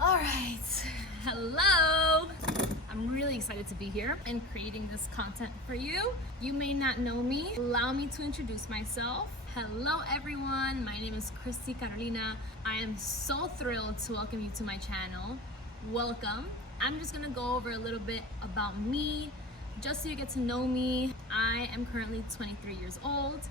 All right, hello. I'm really excited to be here and creating this content for you. You may not know me. Allow me to introduce myself. Hello everyone, my name is Christie Carolina. I am so thrilled to welcome you to my channel. Welcome. I'm just gonna go over a little bit about me, just so you get to know me. I am currently 23 years old.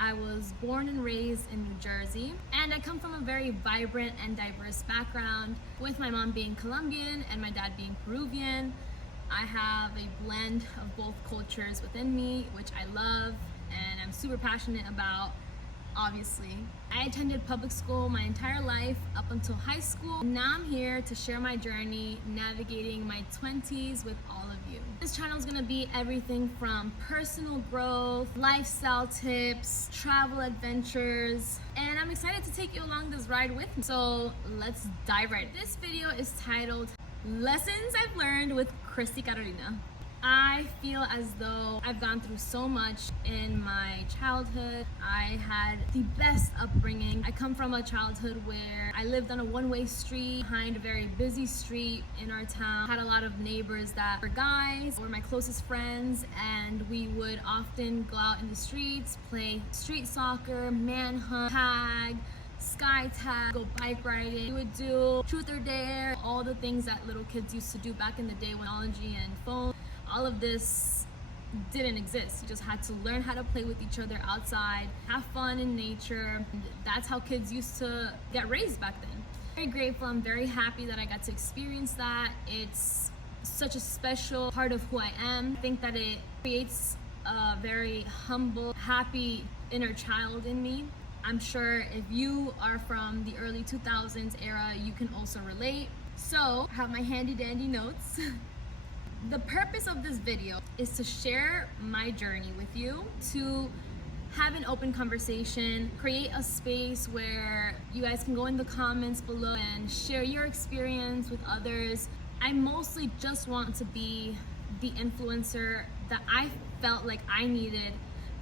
I was born and raised in New Jersey, and I come from a very vibrant and diverse background, with my mom being Colombian and my dad being Peruvian. I have a blend of both cultures within me, which I love and I'm super passionate about, obviously. I attended public school my entire life up until high school. Now I'm here to share my journey navigating my 20s with all of you. This channel is gonna be everything from personal growth, lifestyle tips, travel adventures, and I'm excited to take you along this ride with me. So let's dive right in. This video is titled Lessons I've Learned with Christie Carolina. I feel as though I've gone through so much in my childhood. I had the best upbringing. I come from a childhood where I lived on a one-way street behind a very busy street in our town. Had a lot of neighbors that were guys, were my closest friends, and we would often go out in the streets, play street soccer, manhunt, tag, sky tag, go bike riding. We would do truth or dare, all the things that little kids used to do back in the day when technology and phone, all of this didn't exist. You just had to learn how to play with each other outside, have fun in nature. That's how kids used to get raised back then. Very grateful, I'm very happy that I got to experience that. It's such a special part of who I am. I think that it creates a very humble, happy inner child in me. I'm sure if you are from the early 2000s era, you can also relate. So I have my handy dandy notes. The purpose of this video is to share my journey with you, to have an open conversation, create a space where you guys can go in the comments below and share your experience with others. I mostly just want to be the influencer that I felt like I needed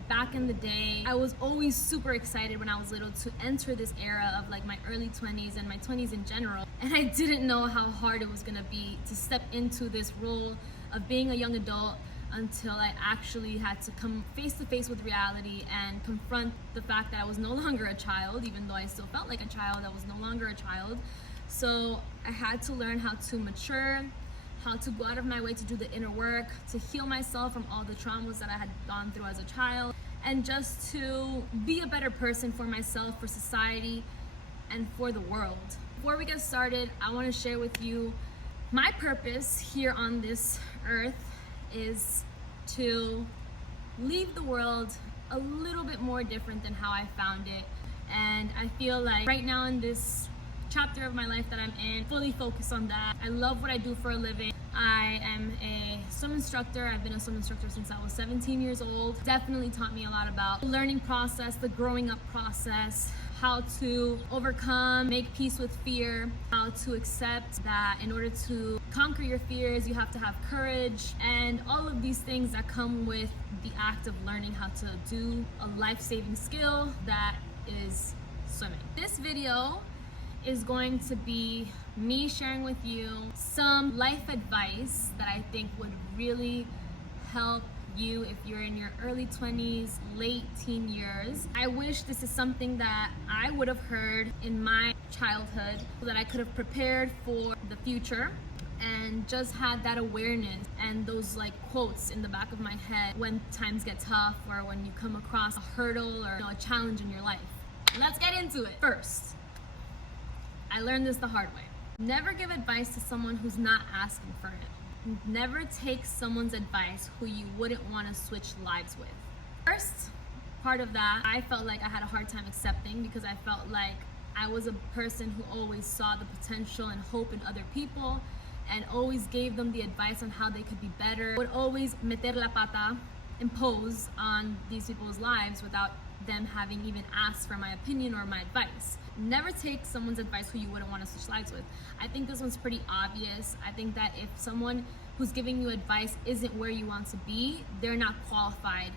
back in the day. I was always super excited when I was little to enter this era of like my early 20s and my 20s in general. And I didn't know how hard it was gonna be to step into this role of being a young adult until I actually had to come face to face with reality and confront the fact that I was no longer a child. Even though I still felt like a child, I was no longer a child. So I had to learn how to mature, how to go out of my way to do the inner work, to heal myself from all the traumas that I had gone through as a child, and just to be a better person for myself, for society, and for the world. Before we get started, I want to share with you my purpose here on this earth is to leave the world a little bit more different than how I found it. And I feel like right now in this chapter of my life that I'm in, fully focused on that. I love what I do for a living. I am a swim instructor. I've been a swim instructor since I was 17 years old. Definitely taught me a lot about the learning process, the growing up process, how to overcome, make peace with fear, how to accept that in order to conquer your fears, you have to have courage, and all of these things that come with the act of learning how to do a life-saving skill that is swimming. This video is going to be me sharing with you some life advice that I think would really help you if you're in your early 20s, late teen years. I wish this is something that I would have heard in my childhood so that I could have prepared for the future and just had that awareness and those like quotes in the back of my head when times get tough or when you come across a hurdle or a challenge in your life. Let's get into it. First, I learned this the hard way. Never give advice to someone who's not asking for it. Never take someone's advice who you wouldn't want to switch lives with. First part of that, I felt like I had a hard time accepting because I felt like I was a person who always saw the potential and hope in other people and always gave them the advice on how they could be better. Would always meter la pata, impose on these people's lives without them having even asked for my opinion or my advice. Never take someone's advice who you wouldn't want to switch lives with. I think this one's pretty obvious. I think that if someone who's giving you advice isn't where you want to be, they're not qualified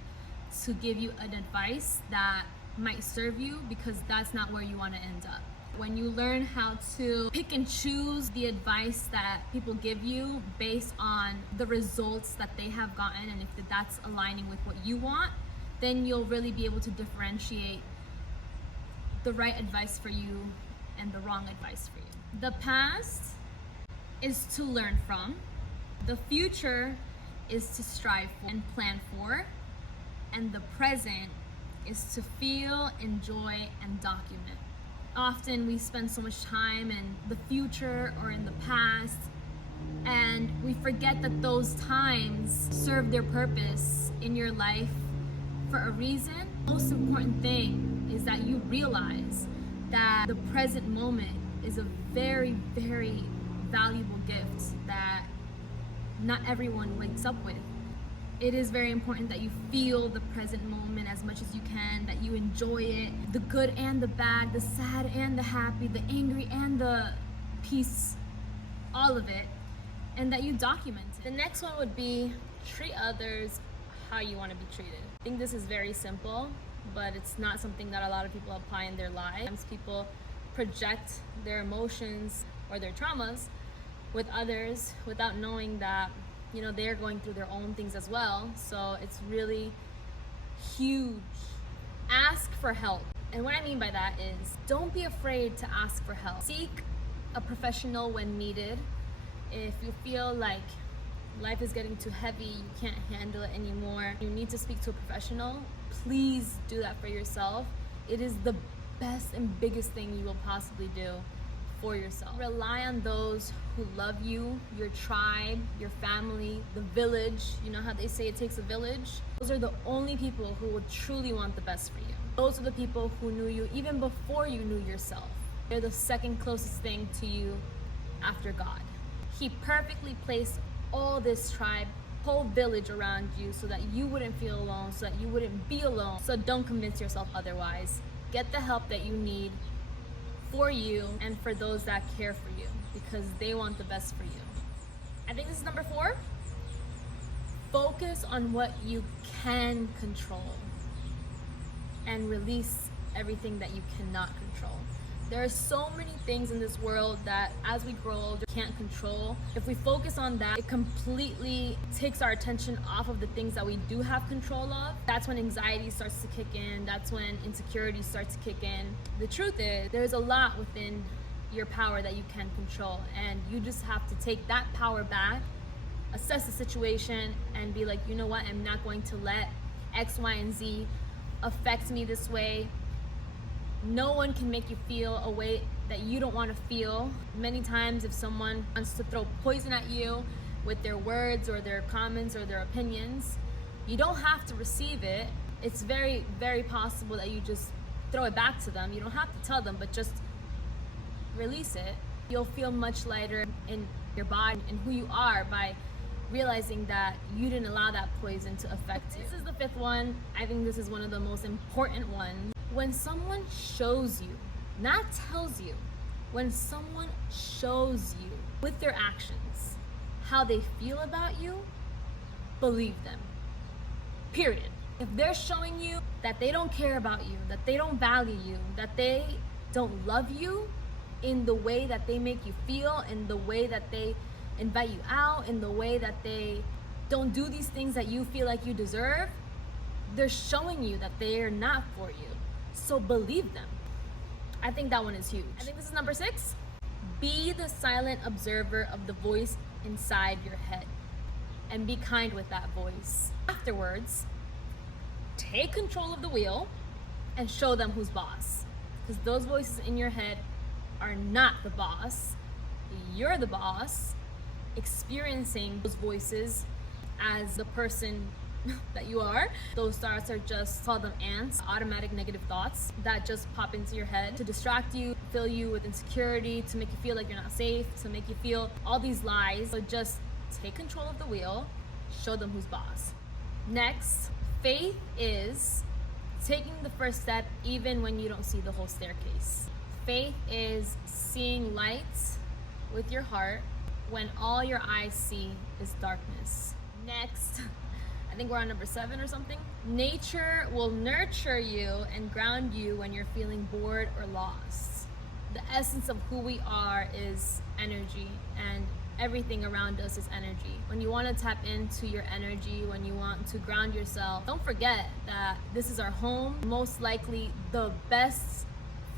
to give you an advice that might serve you because that's not where you want to end up. When you learn how to pick and choose the advice that people give you based on the results that they have gotten, and if that's aligning with what you want, then you'll really be able to differentiate the right advice for you and the wrong advice for you. The past is to learn from. The future is to strive for and plan for. And the present is to feel, enjoy, and document. Often we spend so much time in the future or in the past, and we forget that those times serve their purpose in your life for a reason. The most important thing is that you realize that the present moment is a very, very valuable gift that not everyone wakes up with. It is very important that you feel the present moment as much as you can, that you enjoy it, the good and the bad, the sad and the happy, the angry and the peace, all of it, and that you document it. The next one would be treat others how you want to be treated. I think this is very simple, but it's not something that a lot of people apply in their lives. Sometimes people project their emotions or their traumas with others without knowing that they're going through their own things as well. So it's really huge. Ask for help. And what I mean by that is, don't be afraid to ask for help. Seek a professional when needed. If you feel like life is getting too heavy, you can't handle it anymore, you need to speak to a professional, please do that for yourself. It is the best and biggest thing you will possibly do for yourself. Rely on those who love you, your tribe, your family, the village. You know how they say it takes a village? Those are the only people who will truly want the best for you. Those are the people who knew you even before you knew yourself. They're the second closest thing to you after God. He perfectly placed all this tribe, whole village around you so that you wouldn't feel alone, so that you wouldn't be alone. So don't convince yourself otherwise. Get the help that you need for you and for those that care for you, because they want the best for you. I think this is number 4. Focus on what you can control and release everything that you cannot control. There are so many things in this world that as we grow older can't control. If we focus on that, it completely takes our attention off of the things that we do have control of. That's when anxiety starts to kick in. That's when insecurity starts to kick in. The truth is, there's a lot within your power that you can control, and you just have to take that power back, assess the situation, and be like, you know what, I'm not going to let X, Y, and Z affect me this way. No one can make you feel a way that you don't want to feel. Many times if someone wants to throw poison at you with their words or their comments or their opinions, you don't have to receive it. It's very, very possible that you just throw it back to them. You don't have to tell them, but just release it. You'll feel much lighter in your body and who you are by realizing that you didn't allow that poison to affect you. This is the 5th one. I think this is one of the most important ones. When someone shows you, not tells you, when someone shows you with their actions how they feel about you, believe them. Period. If they're showing you that they don't care about you, that they don't value you, that they don't love you in the way that they make you feel, in the way that they invite you out, in the way that they don't do these things that you feel like you deserve, they're showing you that they are not for you. So believe them. I think that one is huge. I think this is number 6. Be the silent observer of the voice inside your head and be kind with that voice. Afterwards, take control of the wheel and show them who's boss. Because those voices in your head are not the boss. You're the boss, experiencing those voices as the person that you are. Those thoughts are just, call them ants, automatic negative thoughts that just pop into your head to distract you, fill you with insecurity, to make you feel like you're not safe, to make you feel all these lies. So just take control of the wheel, show them who's boss. Next, faith is taking the first step even when you don't see the whole staircase. Faith is seeing light with your heart when all your eyes see is darkness. Next, I think we're on number 7 or something. Nature will nurture you and ground you when you're feeling bored or lost. The essence of who we are is energy, and everything around us is energy. When you want to tap into your energy, when you want to ground yourself, don't forget that this is our home. Most likely the best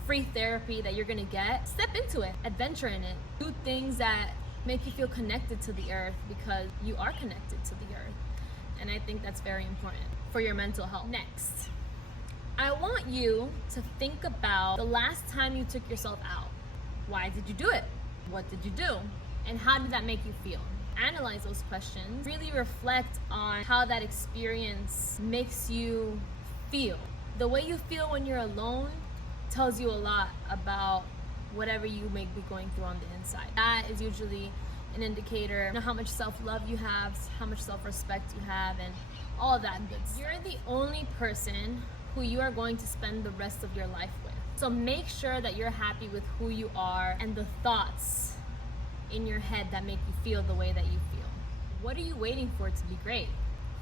free therapy that you're gonna get. Step into it, adventure in it. Do things that make you feel connected to the earth, because you are connected to the earth. And I think that's very important for your mental health. Next, I want you to think about the last time you took yourself out. Why did you do it? What did you do? And how did that make you feel? Analyze those questions. Really reflect on how that experience makes you feel. The way you feel when you're alone tells you a lot about whatever you may be going through on the inside. That is usually an indicator of how much self-love you have, how much self-respect you have, and all of that good stuff. You're the only person who you are going to spend the rest of your life with. So make sure that you're happy with who you are and the thoughts in your head that make you feel the way that you feel. What are you waiting for to be great?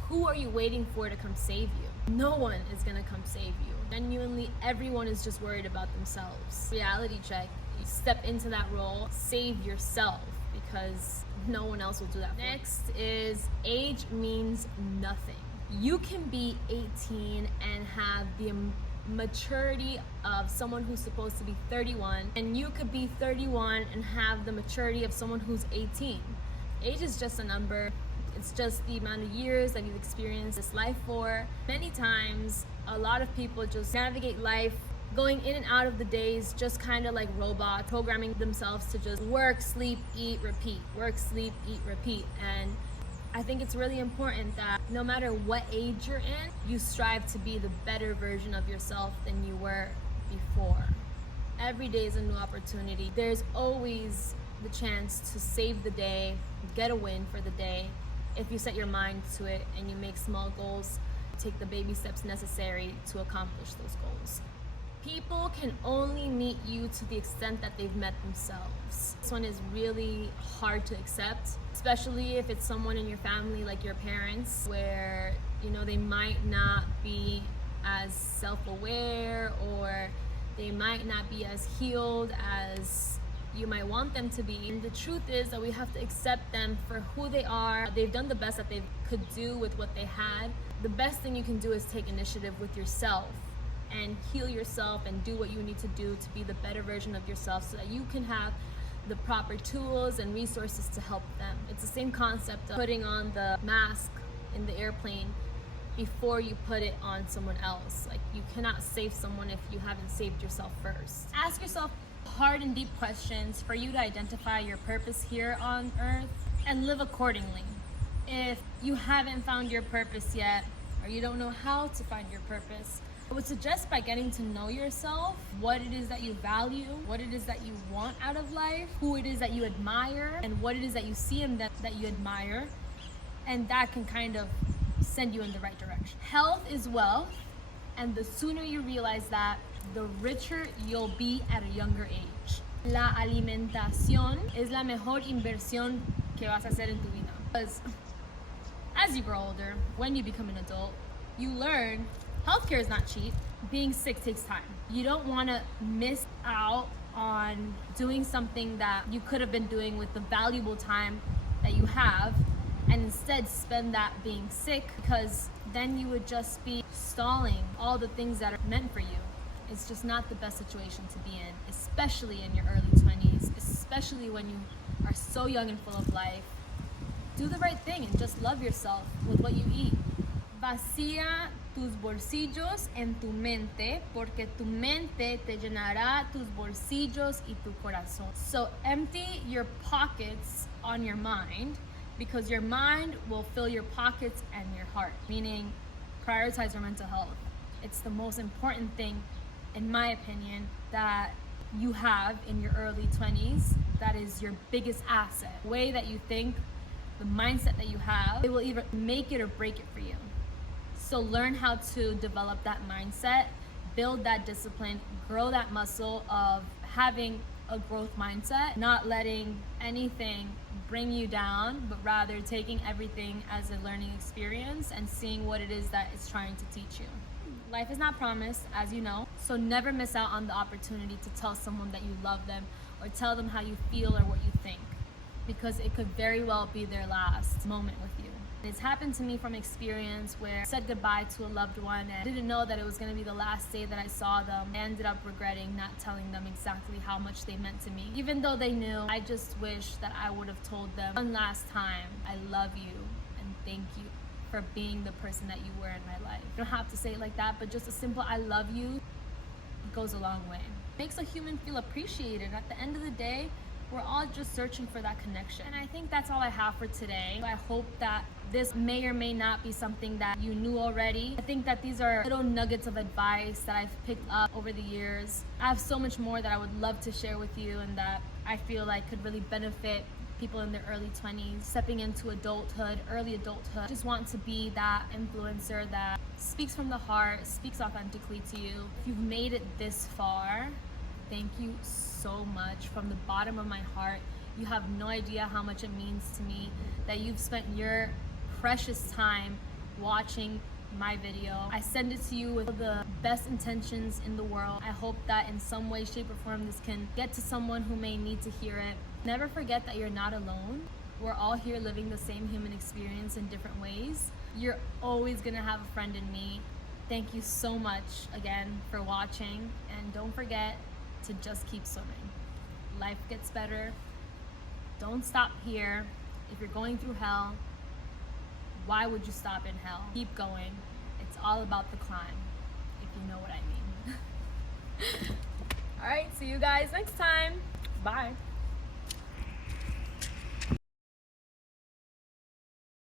Who are you waiting for to come save you? No one is gonna come save you. Genuinely, everyone is just worried about themselves. Reality check. You step into that role, save yourself, because no one else will do that. Next is age means nothing. You can be 18 and have the maturity of someone who's supposed to be 31, and you could be 31 and have the maturity of someone who's 18. Age is just a number. It's just the amount of years that you've experienced this life for. Many times, a lot of people just navigate life going in and out of the days, just kind of like robots, programming themselves to just work, sleep, eat, repeat, work, sleep, eat, repeat. And I think it's really important that no matter what age you're in, you strive to be the better version of yourself than you were before. Every day is a new opportunity. There's always the chance to save the day, get a win for the day, if you set your mind to it and you make small goals, take the baby steps necessary to accomplish those goals. People can only meet you to the extent that they've met themselves. This one is really hard to accept, especially if it's someone in your family like your parents, where they might not be as self-aware, or they might not be as healed as you might want them to be. And the truth is that we have to accept them for who they are. They've done the best that they could do with what they had. The best thing you can do is take initiative with yourself and heal yourself and do what you need to do to be the better version of yourself, so that you can have the proper tools and resources to help them. It's the same concept of putting on the mask in the airplane before you put it on someone else. Like, you cannot save someone if you haven't saved yourself first. Ask yourself hard and deep questions for you to identify your purpose here on earth and live accordingly. If you haven't found your purpose yet, or you don't know how to find your purpose, I would suggest by getting to know yourself, what it is that you value, what it is that you want out of life, who it is that you admire, and what it is that you see in them that you admire, and that can kind of send you in the right direction. Health is wealth, and the sooner you realize that, the richer you'll be at a younger age. La alimentación es la mejor inversión que vas a hacer en tu vida. Because as you grow older, when you become an adult, you learn healthcare is not cheap. Being sick takes time. You don't want to miss out on doing something that you could have been doing with the valuable time that you have, and instead spend that being sick, because then you would just be stalling all the things that are meant for you. It's just not the best situation to be in, especially in your early 20s, especially when you are so young and full of life. Do the right thing and just love yourself with what you eat. Vacía tus bolsillos en tu mente, porque tu mente te llenará tus bolsillos y tu corazón. So empty your pockets on your mind, because your mind will fill your pockets and your heart. Meaning, prioritize your mental health. It's the most important thing, in my opinion, that you have in your early 20s. That is your biggest asset. The way that you think, the mindset that you have, it will either make it or break it for you. So learn how to develop that mindset, build that discipline, grow that muscle of having a growth mindset, not letting anything bring you down, but rather taking everything as a learning experience and seeing what it is that it's trying to teach you. Life is not promised, as you know, so never miss out on the opportunity to tell someone that you love them or tell them how you feel or what you think, because it could very well be their last moment with you. It's happened to me from experience where I said goodbye to a loved one and didn't know that it was going to be the last day that I saw them. I ended up regretting not telling them exactly how much they meant to me. Even though they knew, I just wish that I would have told them one last time, I love you and thank you for being the person that you were in my life. You don't have to say it like that, but just a simple I love you goes a long way. It makes a human feel appreciated. At the end of the day, we're all just searching for that connection. And I think that's all I have for today. I hope that this may or may not be something that you knew already. I think that these are little nuggets of advice that I've picked up over the years. I have so much more that I would love to share with you and that I feel like could really benefit people in their early 20s, stepping into adulthood, early adulthood. Just want to be that influencer that speaks from the heart, speaks authentically to you. If you've made it this far, thank you so much from the bottom of my heart. You have no idea how much it means to me that you've spent your precious time watching my video. I send it to you with the best intentions in the world. I hope that in some way, shape, or form this can get to someone who may need to hear it. Never forget that you're not alone. We're all here living the same human experience in different ways. You're always gonna have a friend in me. Thank you so much again for watching, and don't forget to just keep swimming. Life gets better. Don't stop here. If you're going through hell, why would you stop in hell? Keep going. It's all about the climb, if you know what I mean. All right, see you guys next time. Bye.